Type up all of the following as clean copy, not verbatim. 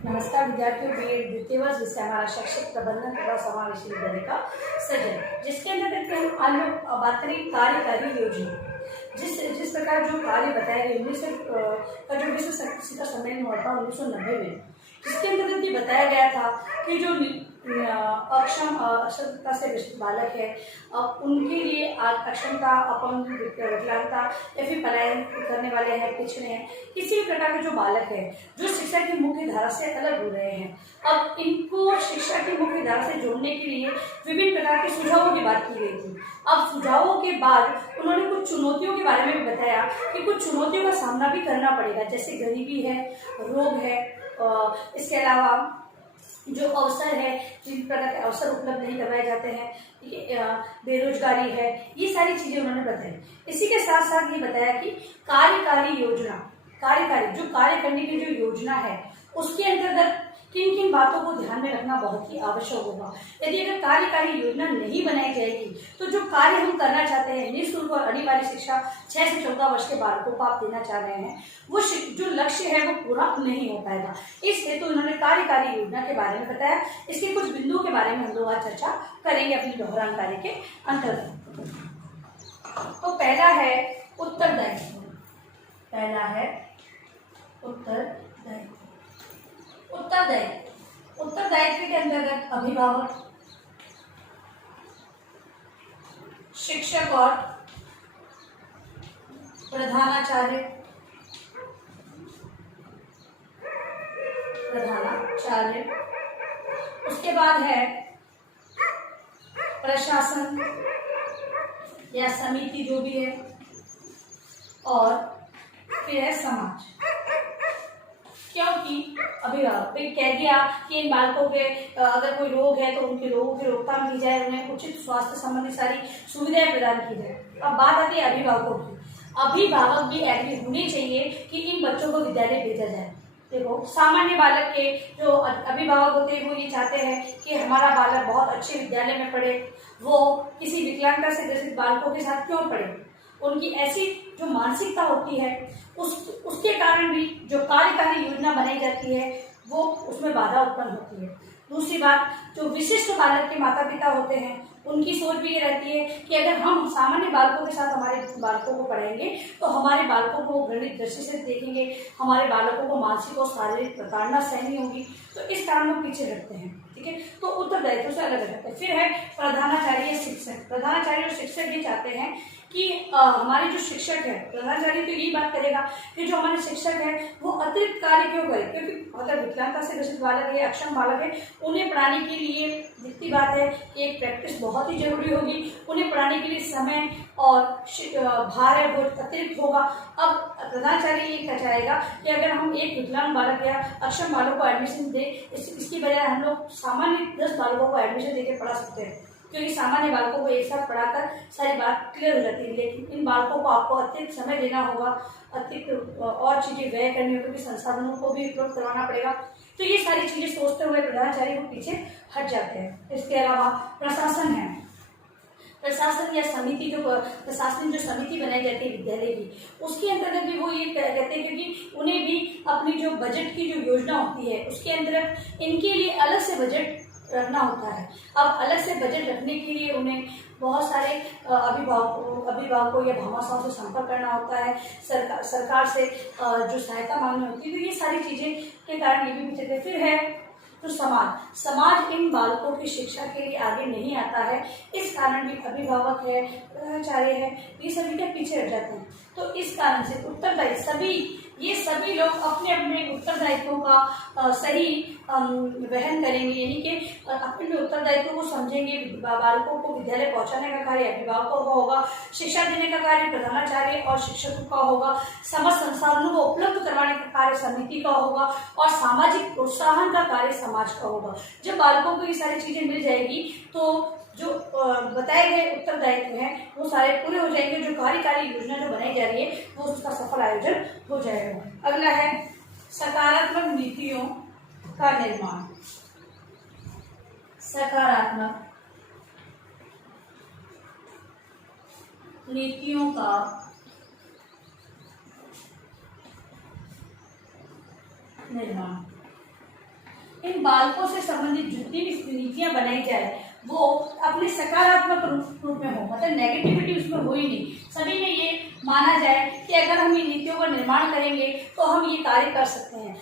नमस्कार विद्यार्थियों, बीएड द्वितीय वर्ष विषय हमारा शैक्षिक प्रबंधन तथा समावेशी विद्यालय का सृजन, जिसके अंतर्गत हम आज लोग बात करें कार्यकारी योजना। जिस प्रकार जो कार्य बताए गए विश्व शिखर सम्मेलन हुआ था 1990 में, जिसके अंतर्गत ये बताया गया था कि जो अक्षम अक्षमता से ग्रसित बालक है, उनके लिए अक्षमता, अपंग, विकलांगता या फिर पलायन करने वाले हैं, पिछड़े हैं, किसी भी प्रकार के जो बालक है जो शिक्षा की मुख्य धारा से अलग हो रहे हैं, अब इनको शिक्षा की मुख्य धारा से जोड़ने के लिए विभिन्न प्रकार के सुझावों की बात की गई थी। अब सुझावों के बाद उन्होंने कुछ चुनौतियों के बारे में भी बताया कि कुछ चुनौतियों का सामना भी करना पड़ेगा, जैसे गरीबी है, रोग है, इसके अलावा जो अवसर है, जिन प्रकार के अवसर उपलब्ध नहीं करवाए जाते हैं, बेरोजगारी है, ये सारी चीजें उन्होंने बताई। इसी के साथ साथ ये बताया कि कार्यकारी योजना, कार्यकारी जो कार्य करने की जो योजना है, उसके अंतर्गत किन किन बातों को ध्यान में रखना बहुत ही आवश्यक होगा। यदि अगर कार्यकारी योजना नहीं बनाई जाएगी तो जो कार्य हम करना चाहते हैं, निःशुल्क और अनिवार्य शिक्षा 6 से 14 वर्ष के बालकों को आप देना चाह रहे हैं, वो जो लक्ष्य है वो पूरा नहीं हो पाएगा। इस हेतु उन्होंने कार्यकारी योजना के बारे में बताया। इसके कुछ बिंदुओं के बारे में हम लोग आज चर्चा करेंगे अपनी दोहरान कार्य के अंतर्गत। तो पहला है उत्तरदायित्व। पहला है उत्तरदायित्व। उत्तरदायित्व के अंतर्गत अभिभावक, शिक्षक और प्रधानाचार्य, उसके बाद है प्रशासन या समिति जो भी है, और फिर है समाज। क्योंकि अभिभावक कह दिया कि इन बालकों के अगर कोई रोग है तो उनके रोगों की रोकथाम की जाए, उन्हें उचित स्वास्थ्य संबंधी सारी सुविधाएं प्रदान की जाए। अब बात आती है अभिभावकों की। अभिभावक भी एग्री होने चाहिए कि इन बच्चों को विद्यालय भेजा जाए। देखो, सामान्य बालक के जो अभिभावक होते हैं वो ये चाहते हैं कि हमारा बालक बहुत अच्छे विद्यालय में पढ़े, वो किसी विकलांगता से ग्रसित बालकों के साथ क्यों पढ़े। उनकी ऐसी जो मानसिकता होती है उसके कारण भी जो कार्यकारी योजना बनाई जाती है वो उसमें बाधा उत्पन्न होती है। दूसरी बात, जो विशिष्ट बालक के माता पिता होते हैं उनकी सोच भी ये रहती है कि अगर हम सामान्य बालकों के साथ हमारे बालकों को पढ़ाएंगे तो हमारे बालकों को घृणित दृष्टि से देखेंगे, हमारे बालकों को मानसिक और शारीरिक प्रताड़ना सहनी होगी, तो इस कारण वो पीछे हटते हैं। ठीक है, तो उत्तरदायित्व से अलग रहते हैं। फिर है प्रधानाचार्य, शिक्षक। प्रधानाचार्य और शिक्षक ये चाहते हैं कि हमारे जो शिक्षक है, प्रधानाचार्य तो यही बात करेगा कि जो हमारे शिक्षक है वो अतिरिक्त कार्य क्यों करे, क्योंकि अगर विकलांगता से ग्रसित बालक है, अक्षम बालक है, उन्हें पढ़ाने के लिए जितनी बात है एक प्रैक्टिस बहुत ही जरूरी होगी। उन्हें पढ़ाने के लिए समय और भार है वो अतिरिक्त होगा। अब प्रधानाचार्य ये चाहेगा कि अगर हम एक विकलांग बालक या अक्षम बालक को एडमिशन दें, इसकी बजाय हम लोग सामान्य 10 बालकों को एडमिशन देकर पढ़ा सकते हैं, क्योंकि सामान्य बालकों को एक साथ पढ़ाकर सारी बात क्लियर हो जाती है। लेकिन इन बालकों को आपको अतिरिक्त समय देना होगा, अतिरिक्त और चीजें व्यय करनी होगी, संसाधनों को भी उपलब्ध करवाना पड़ेगा। तो ये सारी चीजें सोचते हुए प्रधानाचार्य को पीछे हट जाते हैं। इसके अलावा प्रशासन है। प्रशासन या समिति, जो प्रशासनिक जो समिति बनाई जाती है विद्यालय की, उसके अंतर्गत भी वो ये कहते हैं, क्योंकि उन्हें भी अपनी जो बजट की जो योजना होती है उसके अंतर्गत इनके लिए अलग से बजट रखना होता है। अब अलग से बजट रखने के लिए उन्हें बहुत सारे अभिभावकों या भामाशाहों से संपर्क करना होता है, सरकार से जो सहायता मांगनी होती है। तो ये सारी चीजें के कारण ये भी पीछे। फिर है तो समाज इन बालकों की शिक्षा के लिए आगे नहीं आता है, इस कारण भी अभिभावक है, प्रधानाचार्य है, ये सभी के पीछे हट जाते हैं। तो इस कारण से उत्तरदायित्व सभी लोग अपने अपने उत्तरदायित्वों का सही वहन करेंगे, यानी कि अपने उत्तरदायित्व को समझेंगे। बालकों को विद्यालय पहुंचाने का कार्य अभिभावकों का होगा, शिक्षा देने का कार्य प्रधानाचार्य और शिक्षकों का होगा, समस्त संसाधनों को उपलब्ध करवाने का कार्य समिति का होगा, और सामाजिक प्रोत्साहन का कार्य समाज का होगा। जब बालकों को ये सारी चीजें मिल जाएगी तो जो बताए गए उत्तरदायित्व हैं वो सारे पूरे हो जाएंगे। जो कार्यकारी योजना जो बनाई जा रही है वो उसका सफल आयोजन हो जाएगा। अगला है सकारात्मक नीतियों का निर्माण। सकारात्मक नीतियों का निर्माण। इन बालकों से संबंधित जितनी भी नीतियां बनाई जाए वो अपने सकारात्मक रूप में हो, मतलब नेगेटिविटी उसमें हो ही नहीं। सभी में ये माना जाए कि अगर हम इन नीतियों का निर्माण करेंगे तो हम ये कार्य कर सकते हैं।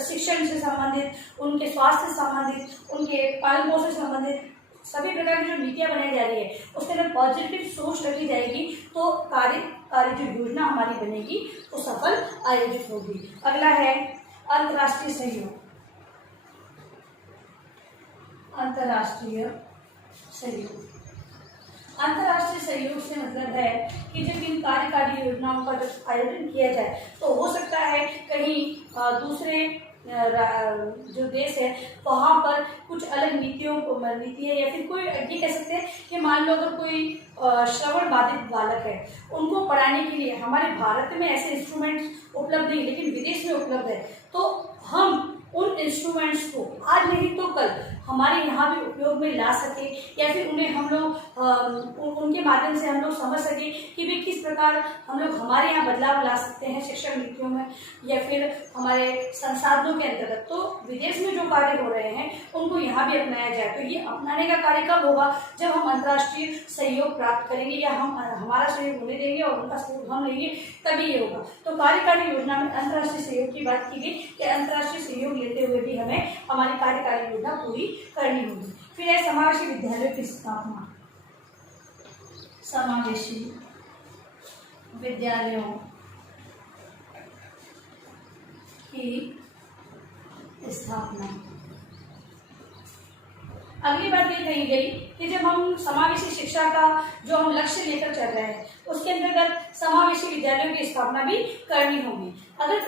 शिक्षण से संबंधित, उनके स्वास्थ्य से संबंधित, उनके पालन पोषण से संबंधित सभी प्रकार की जो नीतियां बनाई जा रही है उसके अंदर पॉजिटिव सोच रखी जाएगी तो कार्य जो योजना हमारी बनेगी वो सफल आयोजित होगी। अगला है अंतर्राष्ट्रीय सहयोग। अंतर्राष्ट्रीय सहयोग, अंतर्राष्ट्रीय सहयोग से मतलब है कि जब इन कार्यकारी योजनाओं का जब आयोजन किया जाए तो हो सकता है कहीं दूसरे जो देश है वहाँ पर कुछ अलग नीतियाँ या फिर कोई ये कह सकते हैं कि मान लो अगर कोई श्रवण बाधित बालक है उनको पढ़ाने के लिए हमारे भारत में ऐसे इंस्ट्रूमेंट्स उपलब्ध नहीं लेकिन विदेश में उपलब्ध है, तो हम उन इंस्ट्रूमेंट्स को आज नहीं तो कल हमारे यहाँ भी उपयोग में ला सके या फिर उन्हें हम लोग उनके माध्यम से हम लोग समझ सके कि वे किस प्रकार हम लोग हमारे यहाँ बदलाव ला सकते हैं शिक्षण नीतियों में या फिर हमारे संसाधनों के अंतर्गत। तो विदेश में जो कार्य हो रहे हैं उनको यहाँ भी अपनाया जाए। तो ये अपनाने का कार्य कब होगा? जब हम अंतर्राष्ट्रीय सहयोग प्राप्त करेंगे या हम हमारा सहयोग उन्हें देंगे और उनका सहयोग हम लेंगे, तभी ये होगा। तो कार्यकारी योजना में अंतर्राष्ट्रीय सहयोग की बात की गई कि अंतर्राष्ट्रीय सहयोग लेते हुए भी हमें हमारी कार्यकारी योजना पूरी करनी होगी। फिर है समावेशी विद्यालयों की स्थापना। समावेशी विद्यालयों की स्थापना। अगली बात ये कही गई कि जब हम समावेशी शिक्षा का जो हम लक्ष्य लेकर चल रहे हैं उसके अंतर्गत समावेशी विद्यालयों की स्थापना भी करनी होगी। अगर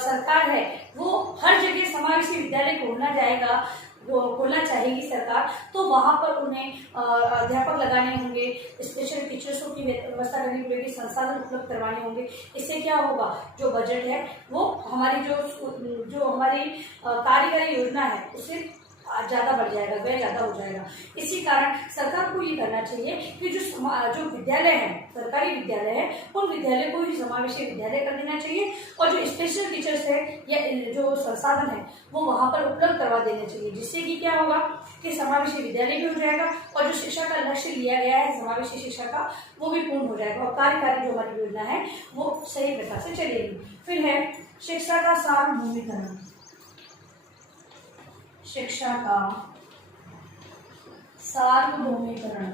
सरकार है वो हर जगह समावेशी विद्यालय खोलना चाहेगी सरकार, तो वहाँ पर उन्हें अध्यापक लगाने होंगे, स्पेशल टीचर्सों की व्यवस्था करनी पड़ेगी, संसाधन उपलब्ध करवाने होंगे। इससे क्या होगा, जो बजट है वो हमारी जो हमारी कार्यकारी योजना है उससे ज़्यादा बढ़ जाएगा, व्यय ज़्यादा हो जाएगा। इसी कारण सरकार को ये करना चाहिए कि जो विद्यालय है, सरकारी विद्यालय है, उन विद्यालय को ही समावेशी विद्यालय कर देना चाहिए और जो स्पेशल टीचर्स है या जो संसाधन है वो वहाँ पर उपलब्ध करवा देने चाहिए, जिससे कि क्या होगा कि समावेशी विद्यालय भी हो जाएगा और जो शिक्षा का लक्ष्य लिया गया है समावेशी शिक्षा का वो भी पूर्ण हो जाएगा और कार्यकारी जो हमारी योजना है वो सही प्रकार से चलेगी। फिर है शिक्षा का सार्वभौमिकरण। शिक्षा का सार्वभौमिकरण।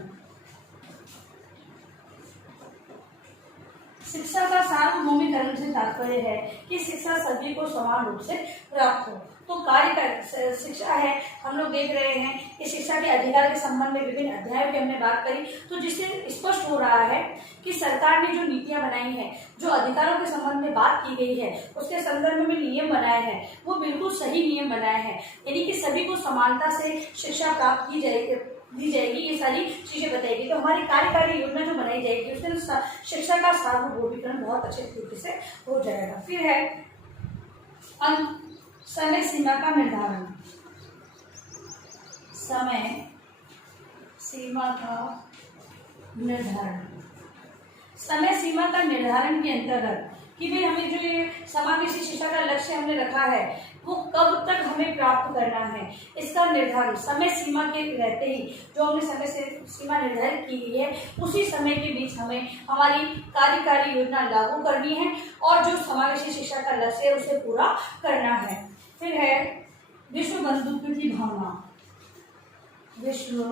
शिक्षा का सार्वभौमिकरण से तात्पर्य है कि शिक्षा सभी को समान रूप से प्राप्त हो। तो कार्यकारी शिक्षा है, हम लोग देख रहे हैं कि शिक्षा के अधिकार के संबंध में विभिन्न अध्यायों की हमने बात करी, तो जिससे स्पष्ट हो रहा है कि सरकार ने जो नीतियां बनाई हैं, जो अधिकारों के संबंध में बात की गई है, उसके संदर्भ में नियम बनाए हैं वो बिल्कुल सही नियम बनाए हैं, यानी कि सभी को समानता से शिक्षा प्राप्त दी जाएगी, ये सारी चीजें बताएगी। तो हमारी कार्यकारी योजना जो बनाई जाएगी उसमें शिक्षा का सार्वभौमिकरण बहुत अच्छे तरीके से हो जाएगा। फिर है समय सीमा का निर्धारण। समय सीमा का निर्धारण। समय सीमा का निर्धारण के अंतर्गत कि भाई हमें जो ये समावेशी शिक्षा का लक्ष्य हमने रखा है वो कब तक हमें प्राप्त करना है, इसका निर्धारण समय सीमा के रहते ही जो हमने समय सीमा निर्धारित की गई है उसी समय के बीच हमें हमारी कार्यकारी योजना लागू करनी है और जो समावेशी शिक्षा का लक्ष्य है उसे पूरा करना है। फिर है विश्व बंधुत्व की भावना। विश्व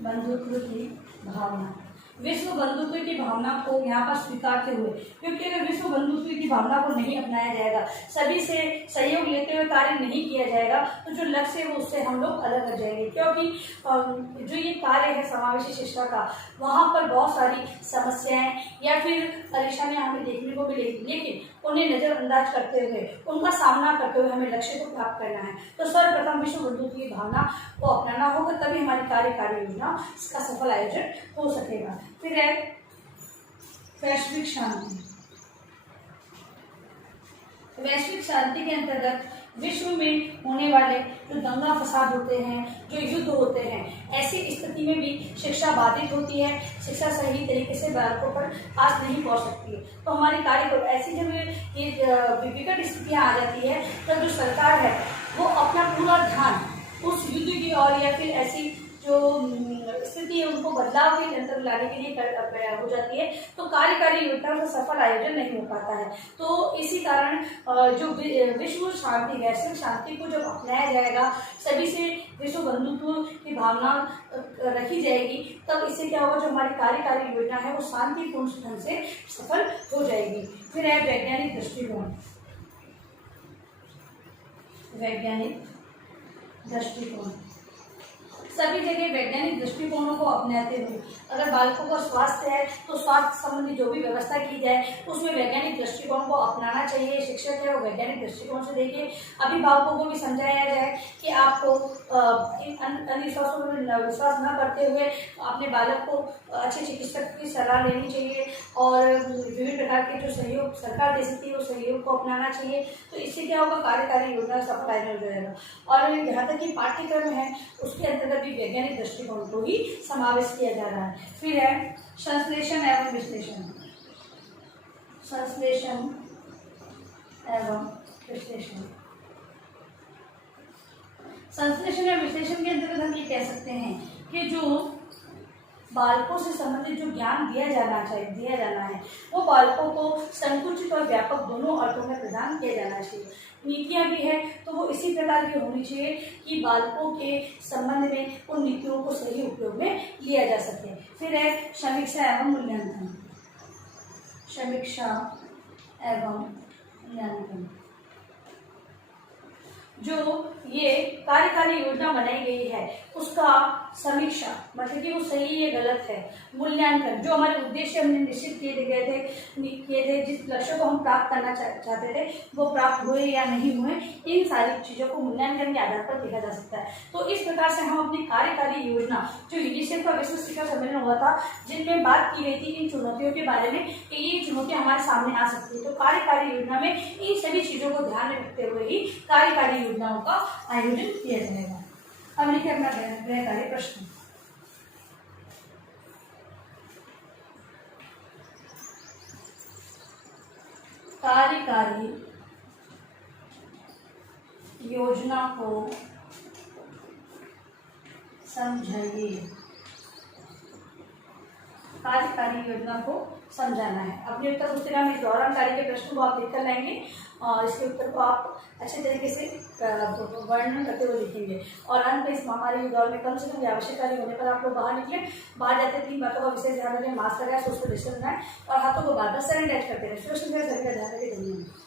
बंधुत्व की भावना। विश्व बंधुत्व की भावना को यहाँ पर स्वीकारते हुए, क्योंकि अगर विश्व बंधुत्व की भावना को नहीं अपनाया जाएगा, सभी से सहयोग लेते हुए कार्य नहीं किया जाएगा, तो जो लक्ष्य है वो उससे हम लोग अलग हो जाएंगे। क्योंकि जो ये कार्य है समावेशी शिक्षा का, वहाँ पर बहुत सारी समस्याएं या फिर परेशानियां हमें देखने को मिलेगी, लेकिन उन्हें नजरअंदाज करते हुए, उनका सामना करते हुए हमें लक्ष्य को प्राप्त करना है। तो सर्वप्रथम विश्व बंधुत्व की भावना को अपनाना होगा, तभी हमारी कार्यकारी योजना इसका सफल आयोजन हो सकेगा। फिर है वैश्विक शांति। वैश्विक शांति के अंतर्गत विश्व में होने वाले जो दंगा फसाद होते हैं, जो युद्ध होते हैं, ऐसी स्थिति में भी शिक्षा बाधित होती है, शिक्षा सही तरीके से बालकों पर आज नहीं पहुंच सकती है। तो हमारी कार्य ऐसी जब ये विकट स्थितियाँ आ जाती है तब जो सरकार है वो अपना पूरा ध्यान उस युद्ध की ओर या फिर ऐसी जो स्थिति है उनको बदलाव के अंतर लाने के लिए हो जाती है, तो कार्यकारी योजना का सफल आयोजन नहीं हो पाता है। तो इसी कारण जो विश्व शांति, वैश्विक शांति को जब अपनाया जाएगा, सभी से विश्व बंधुत्व की भावना रखी जाएगी, तब इससे क्या होगा, जो हमारी कार्यकारी योजना है वो शांतिपूर्ण ढंग से सफल हो जाएगी। फिर है वैज्ञानिक दृष्टिकोण। वैज्ञानिक दृष्टिकोण सभी जगह वैज्ञानिक दृष्टिकोणों को अपनाते हुए अगर बालकों का स्वास्थ्य है तो स्वास्थ्य संबंधी जो भी व्यवस्था की जाए उसमें वैज्ञानिक दृष्टिकोण को अपनाना चाहिए। शिक्षक है वो वैज्ञानिक दृष्टिकोण से देखिए, अभिभावकों को भी समझाया जाए कि आपको अंधविश्वासों पर विश्वास न करते हुए अपने बालक को अच्छे चिकित्सक की सलाह लेनी चाहिए और विभिन्न प्रकार के जो सहयोग सरकार दे सकती है उस सहयोग को अपनाना चाहिए। तो इससे क्या होगा, कार्यकारी योजना सफल आयोजन हो जाएगा। और यहाँ तक कि पाठ्यक्रम है उसके अंतर्गत भी वैज्ञानिक दृष्टिकोण को ही समावेश किया जा रहा है। फिर है संश्लेषण एवं विश्लेषण। संश्लेषण एवं विश्लेषण। संश्लेषण या विश्लेषण के अंतर्गत हम ये कह सकते हैं कि जो बालकों से संबंधित जो ज्ञान दिया जाना है वो बालकों को संकुचित और व्यापक दोनों अर्थों में प्रदान किया जाना चाहिए। नीतियाँ भी है तो वो इसी प्रकार की होनी चाहिए कि बालकों के संबंध में उन नीतियों को सही उपयोग में लिया जा सके। फिर है समीक्षा एवं मूल्यांकन। समीक्षा एवं मूल्यांकन। जो ये कार्यकारी योजना बनाई गई है उसका समीक्षा, मतलब कि वो सही या गलत है, मूल्यांकन, जो हमारे उद्देश्य हमने निश्चित किए थे जिस लक्ष्य को हम प्राप्त करना चाहते थे वो प्राप्त हुए या नहीं हुए, इन सारी चीज़ों को मूल्यांकन के आधार पर देखा जा सकता है। तो इस प्रकार से हम अपनी कार्यकारी योजना जो यूनिसेफ का विश्व शिक्षा सम्मेलन हुआ था जिनमें बात की गई थी इन चुनौतियों के बारे में कि ये चुनौतियाँ हमारे सामने आ सकती है, तो कार्यकारी योजना में इन सभी चीज़ों को ध्यान में रखते हुए ही कार्यकारी योजनाओं का आयोजन किया जाएगा। अब लिखिए अपना गृह कार्य प्रश्न। कार्यकारी योजना को समझाइए। कार्यकारी योजना को समझाना है। अपने उत्तर पुस्तिका में इस दौरान कार्य के प्रश्न को आप लिख कर लाएंगे और इसके उत्तर को आप अच्छे तरीके से वर्णन करते हुए लिखेंगे। और अंत में इस महामारी के दौर में कम से कम आवश्यक कार्य होने पर आप लोग बाहर निकले, बाहर जाते 3 बातों का विशेष ध्यान रखें, मास्क लगाए, सोशल डिस्टेंस बनाए और हाथों को बार-बार सैनिटाइज करते रहे। सुरक्षित ध्यान रखें। धन्यवाद।